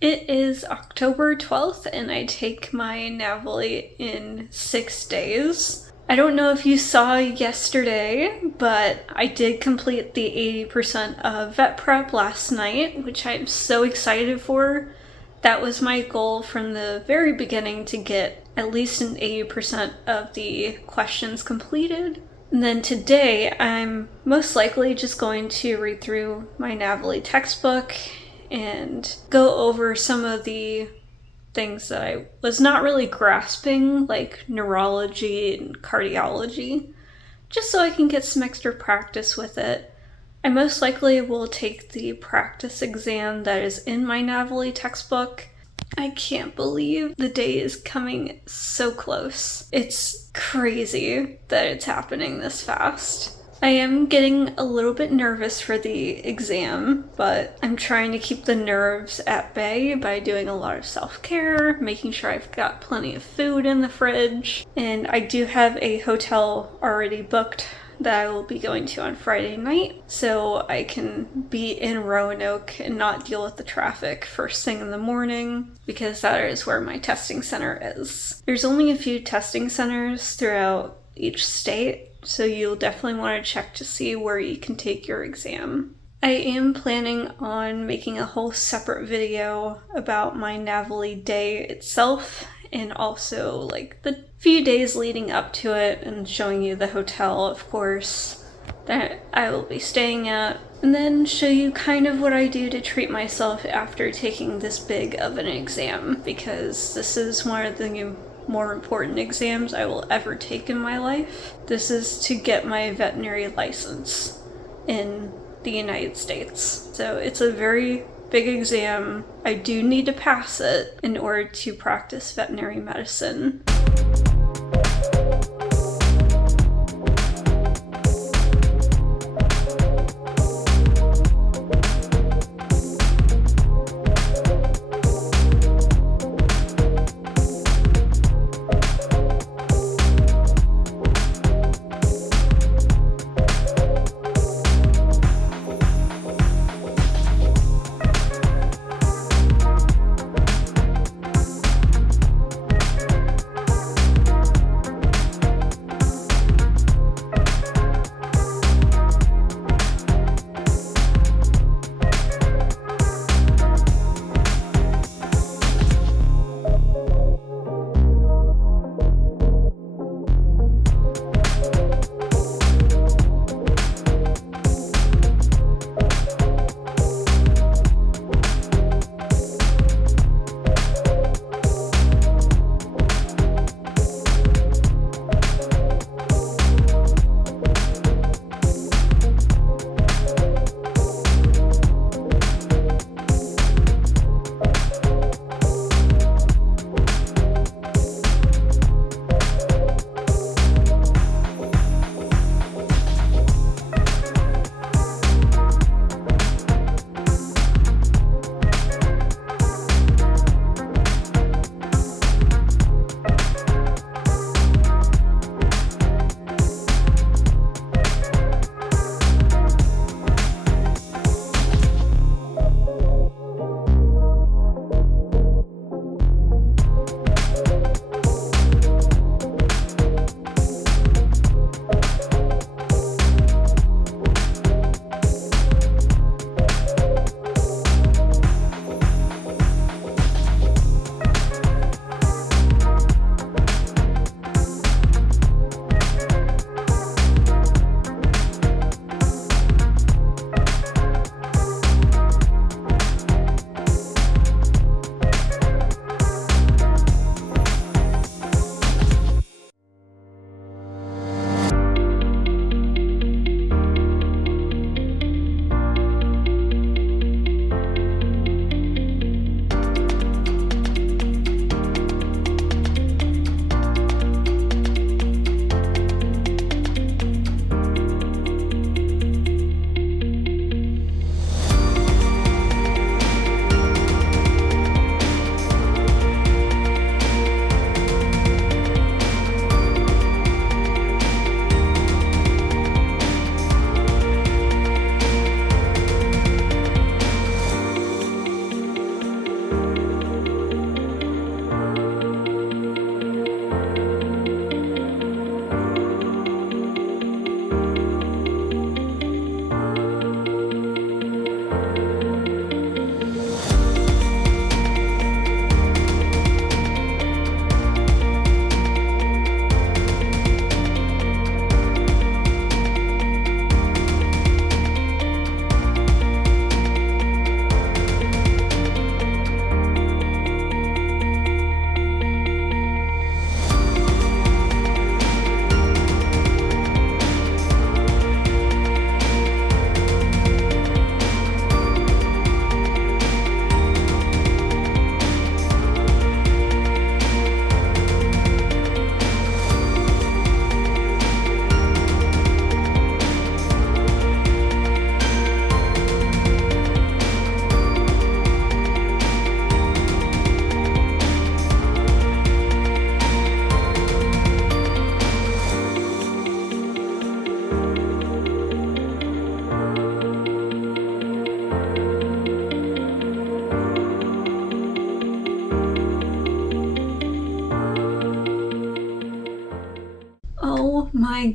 It is October 12th and I take my NAVLE in 6 days. I don't know if you saw yesterday, but I did complete the 80% of vet prep last night, which I'm so excited for. That was my goal from the very beginning, to get at least an 80% of the questions completed. And then today, I'm most likely just going to read through my NAVLE textbook and go over some of the things that I was not really grasping, like neurology and cardiology, just so I can get some extra practice with it. I most likely will take the practice exam that is in my NAVLE textbook. I can't believe the day is coming so close. It's crazy that it's happening this fast. I am getting a little bit nervous for the exam, but I'm trying to keep the nerves at bay by doing a lot of self-care, making sure I've got plenty of food in the fridge, and I do have a hotel already booked that I will be going to on Friday night, so I can be in Roanoke and not deal with the traffic first thing in the morning, because that is where my testing center is. There's only a few testing centers throughout each state, so you'll definitely want to check to see where you can take your exam. I am planning on making a whole separate video about my NAVLE day itself, and also like the few days leading up to it, and showing you the hotel, of course, that I will be staying at, and then show you kind of what I do to treat myself after taking this big of an exam, because this is one of the more important exams I will ever take in my life. This is to get my veterinary license in the United States. So it's a very big exam. I do need to pass it in order to practice veterinary medicine.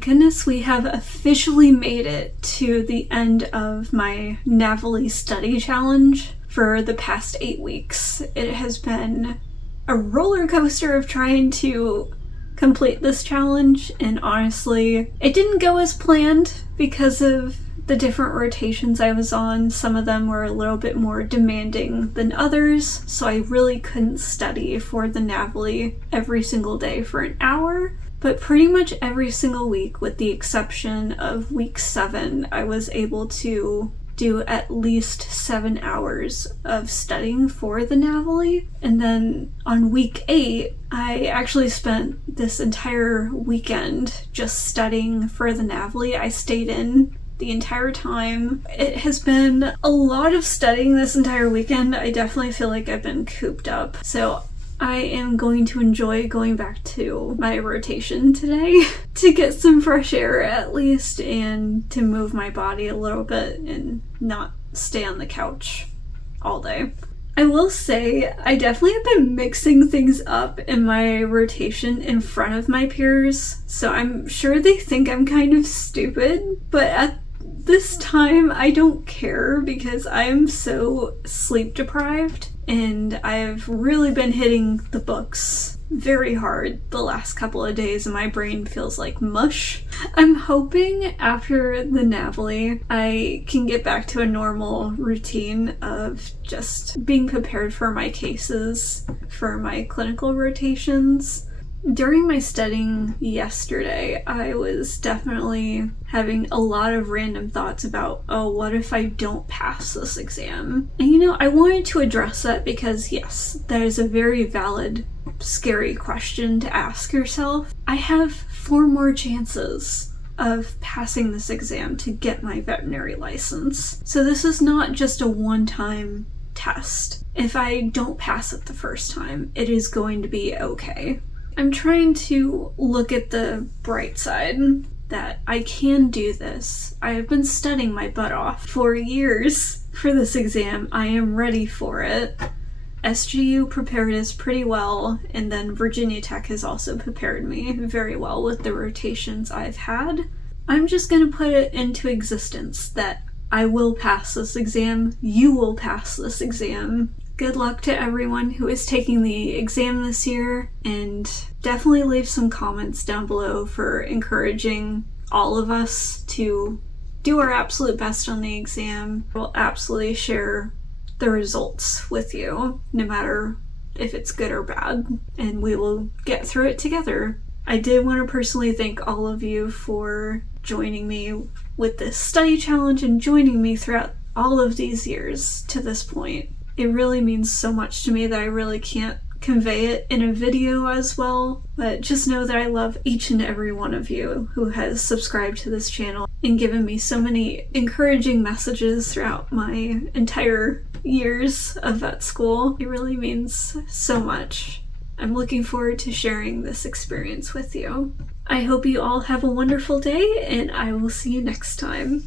goodness, we have officially made it to the end of my NAVLE study challenge for the past 8 weeks. It has been a roller coaster of trying to complete this challenge, and honestly, it didn't go as planned because of the different rotations I was on. Some of them were a little bit more demanding than others, so I really couldn't study for the NAVLE every single day for an hour. But pretty much every single week, with the exception of week 7, I was able to do at least 7 hours of studying for the NAVLE. And then on week 8, I actually spent this entire weekend just studying for the NAVLE. I stayed in the entire time. It has been a lot of studying this entire weekend. I definitely feel like I've been cooped up. So I am going to enjoy going back to my rotation today to get some fresh air at least, and to move my body a little bit and not stay on the couch all day. I will say I definitely have been mixing things up in my rotation in front of my peers, so I'm sure they think I'm kind of stupid, but at this time I don't care because I am so sleep deprived. And I've really been hitting the books very hard the last couple of days, and my brain feels like mush. I'm hoping after the NAVLE I can get back to a normal routine of just being prepared for my cases for my clinical rotations. During my studying yesterday, I was definitely having a lot of random thoughts about, oh, what if I don't pass this exam? And I wanted to address that because yes, that is a very valid, scary question to ask yourself. I have 4 more chances of passing this exam to get my veterinary license. So this is not just a one-time test. If I don't pass it the first time, it is going to be okay. I'm trying to look at the bright side, that I can do this. I have been studying my butt off for years for this exam. I am ready for it. SGU prepared us pretty well, and then Virginia Tech has also prepared me very well with the rotations I've had. I'm just going to put it into existence that I will pass this exam. You will pass this exam. Good luck to everyone who is taking the exam this year, and definitely leave some comments down below for encouraging all of us to do our absolute best on the exam. We'll absolutely share the results with you, no matter if it's good or bad, and we will get through it together. I did want to personally thank all of you for joining me with this study challenge and joining me throughout all of these years to this point. It really means so much to me that I really can't convey it in a video as well, but just know that I love each and every one of you who has subscribed to this channel and given me so many encouraging messages throughout my entire years of vet school. It really means so much. I'm looking forward to sharing this experience with you. I hope you all have a wonderful day, and I will see you next time.